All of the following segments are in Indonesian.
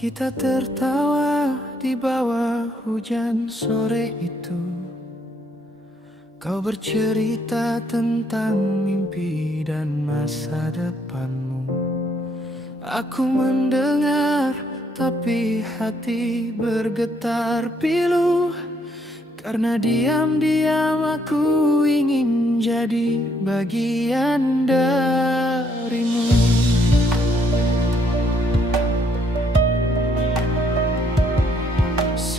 Kita tertawa di bawah hujan sore itu. Kau bercerita tentang mimpi dan masa depanmu. Aku mendengar, tapi hati bergetar pilu. Karena diam-diam aku ingin jadi bagian darimu.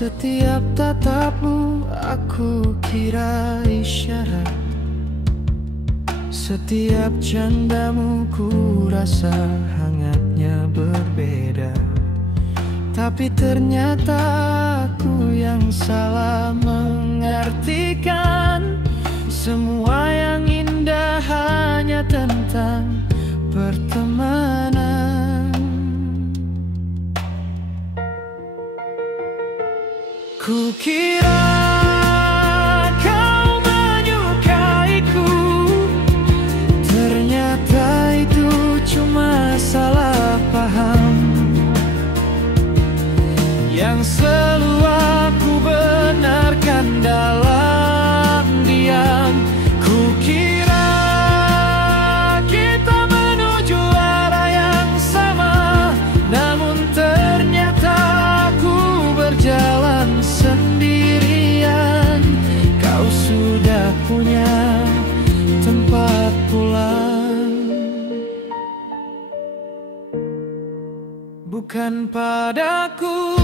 Setiap tatapmu aku kira isyarat. Setiap candamu ku rasa hangatnya berbeda. Tapi ternyata aku yang salah mengartikan. Semua yang indah hanya tentang pertemanan. Kukira kau menyukaiku, ternyata itu cuma salah paham yang selalu aku benarkan dalam diam. Kukira kita menuju arah yang sama, namun ternyata aku berjalan sendirian. Kau sudah punya tempat pulang, bukan padaku,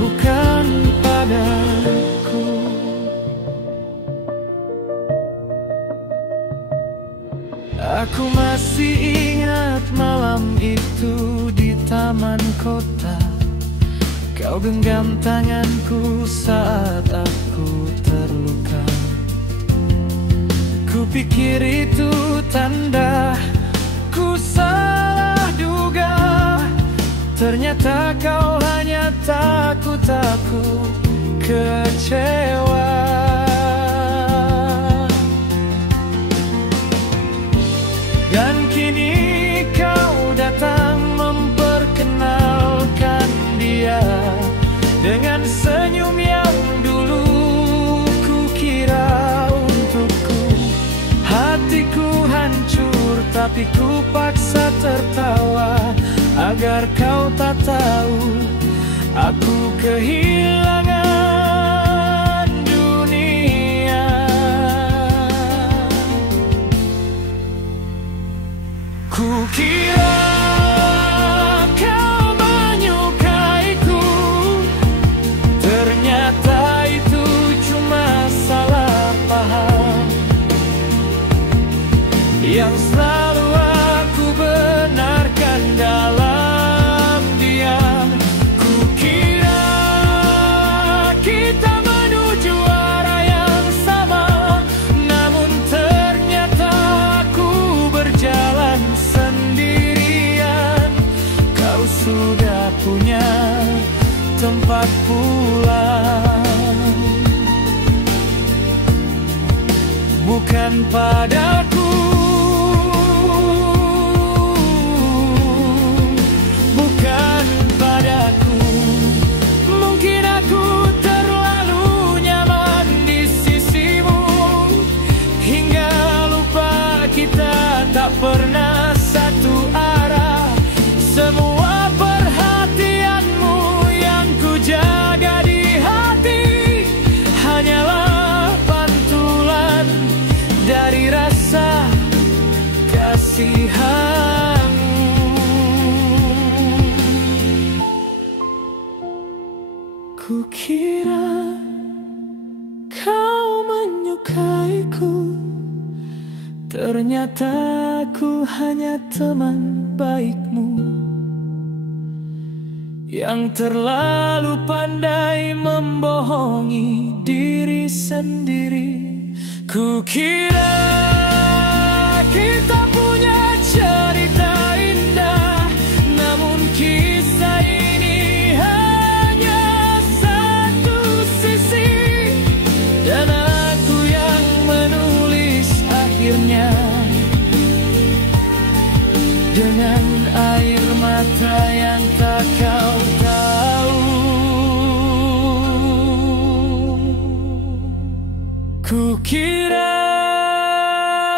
bukan padaku. Aku masih ingat malam itu di taman kota. Kau genggam tanganku saat aku terluka. Kupikir itu tanda ku salah duga. Ternyata kau hanya takut aku kecewa. Dan kini kau datang memperkenalkan dia dengan senyum yang dulu kukira untukku. Hatiku hancur tapi ku paksa tertawa agar kau tak tahu aku kehilangan dunia. Kukira kau menyukaiku, ternyata itu cuma salah paham yang selalu aku benarkan dalam diam. Kukira kita menuju arah yang sama, namun ternyata aku berjalan sendirian. Kau sudah punya tempat pulang, bukan padaku, bukan padaku. Mungkin aku terlalu nyaman di sisimu, hingga lupa kita tak pernah satu arah. Semua perhatianmu yang ku jaga di hati hanyalah pantulan dari rasa kasihanmu. Kukira kau menyukaiku, ternyata aku hanya teman baikmu yang terlalu pandai membohongi diri sendiri. Kukira kita punya cerita indah, namun kisah ini hanya satu sisi, dan aku yang menulis akhirnya. Kukira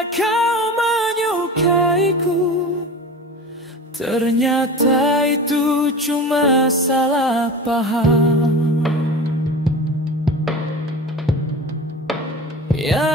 kau menyukaiku, ternyata itu cuma salah paham. Ya